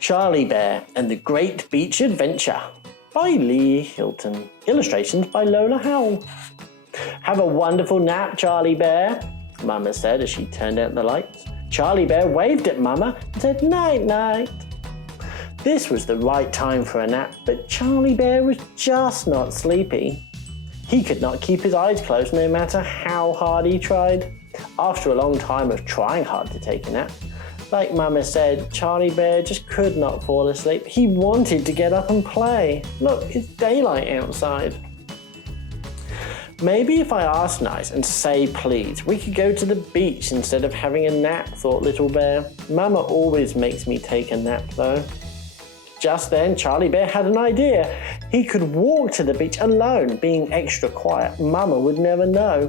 Charlie Bear and the Great Beach Adventure by Lee Hilton. Illustrations by Lola Howell. Have a wonderful nap, Charlie Bear, Mama said as she turned out the lights. Charlie Bear waved at Mama and said night night. This was the right time for a nap, but Charlie Bear was just not sleepy. He could not keep his eyes closed no matter how hard he tried. After a long time of trying hard to take a nap, like Mama said, Charlie Bear just could not fall asleep. He wanted to get up and play. Look, it's daylight outside. Maybe if I ask nice and say please, we could go to the beach instead of having a nap, thought Little Bear. Mama always makes me take a nap though. Just then, Charlie Bear had an idea. He could walk to the beach alone, being extra quiet. Mama would never know.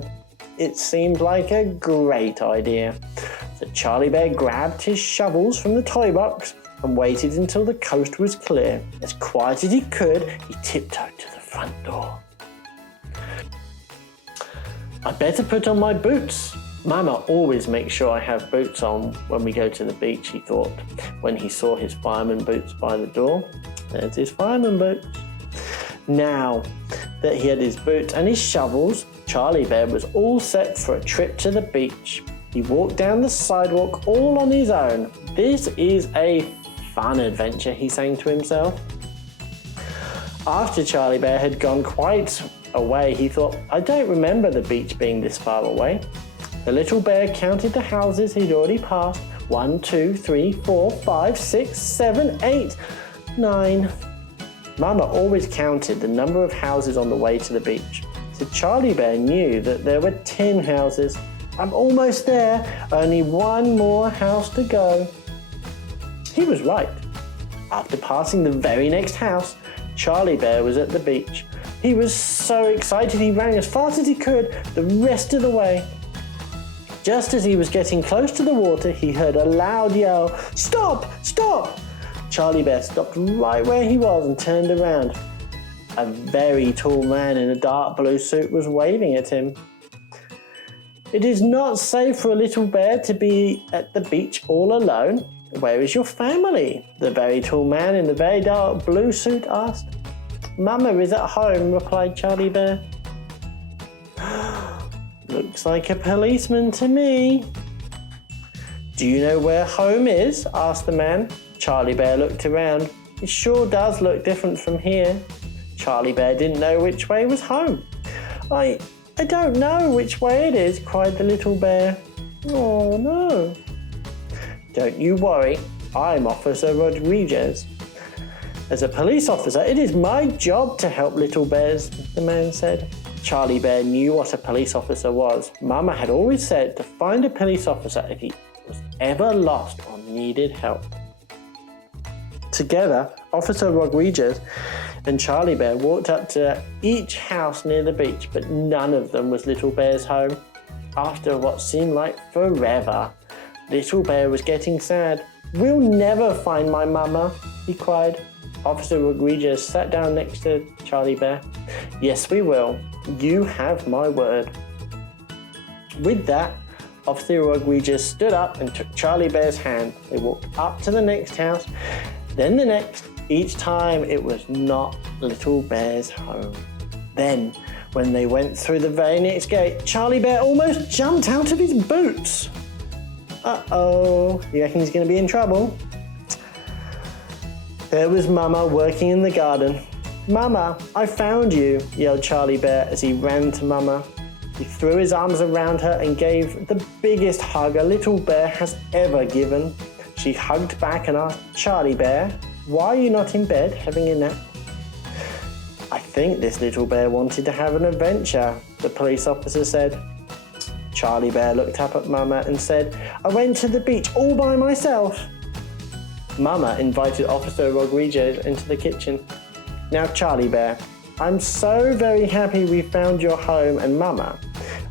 It seemed like a great idea. So Charlie Bear grabbed his shovels from the toy box and waited until the coast was clear. As quiet as he could, he tiptoed to the front door. I better put on my boots. Mama always makes sure I have boots on when we go to the beach, he thought, when he saw his fireman boots by the door. There's his fireman boots. Now that he had his boots and his shovels, Charlie Bear was all set for a trip to the beach. He walked down the sidewalk all on his own. This is a fun adventure, he sang to himself. After Charlie Bear had gone quite away, he thought, I don't remember the beach being this far away. The little bear counted the houses he'd already passed. 1, 2, 3, 4, 5, 6, 7, 8, 9. Mama always counted the number of houses on the way to the beach. So Charlie Bear knew that there were 10 houses. I'm almost there, only one more house to go. He was right. After passing the very next house, Charlie Bear was at the beach. He was so excited he ran as fast as he could the rest of the way. Just as he was getting close to the water, he heard a loud yell, "Stop! Stop!" Charlie Bear stopped right where he was and turned around. A very tall man in a dark blue suit was waving at him. It is not safe for a little bear to be at the beach all alone. Where is your family? The very tall man in the very dark blue suit asked. Mama is at home, replied Charlie Bear. Looks like a policeman to me. Do you know where home is? Asked the man. Charlie Bear looked around. It sure does look different from here. Charlie Bear didn't know which way was home. I don't know which way it is, cried the little bear. Oh no. Don't you worry, I'm Officer Rodriguez. As a police officer, it is my job to help little bears, the man said. Charlie Bear knew what a police officer was. Mama had always said to find a police officer if he was ever lost or needed help. Together, Officer Rodriguez and Charlie Bear walked up to each house near the beach, but none of them was Little Bear's home. After what seemed like forever, Little Bear was getting sad. We'll never find my mama, he cried. Officer Rodriguez sat down next to Charlie Bear. Yes, we will. You have my word. With that, Officer Rodriguez stood up and took Charlie Bear's hand. They walked up to the next house, then the next. Each time it was not Little Bear's home. Then, when they went through the very next gate, Charlie Bear almost jumped out of his boots. Uh-oh, you reckon he's going to be in trouble? There was Mama working in the garden. Mama, I found you, yelled Charlie Bear as he ran to Mama. He threw his arms around her and gave the biggest hug a little bear has ever given. She hugged back and asked, Charlie Bear, why are you not in bed having a nap? I think this little bear wanted to have an adventure, the police officer said. Charlie Bear looked up at Mama and said, I went to the beach all by myself. Mama invited Officer Rodriguez into the kitchen. Now, Charlie Bear, I'm so very happy we found your home, and Mama,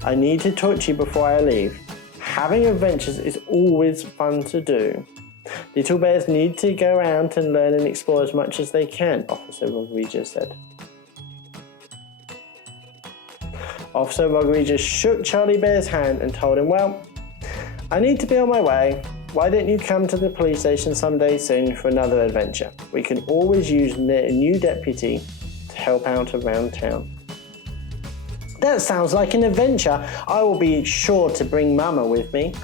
I need to talk to you before I leave. Having adventures is always fun to do. Little bears need to go around and learn and explore as much as they can, Officer Rodriguez said. Officer Rodriguez shook Charlie Bear's hand and told him, well, I need to be on my way. why don't you come to the police station someday soon for another adventure? We can always use a new deputy to help out around town. That sounds like an adventure. I will be sure to bring Mama with me.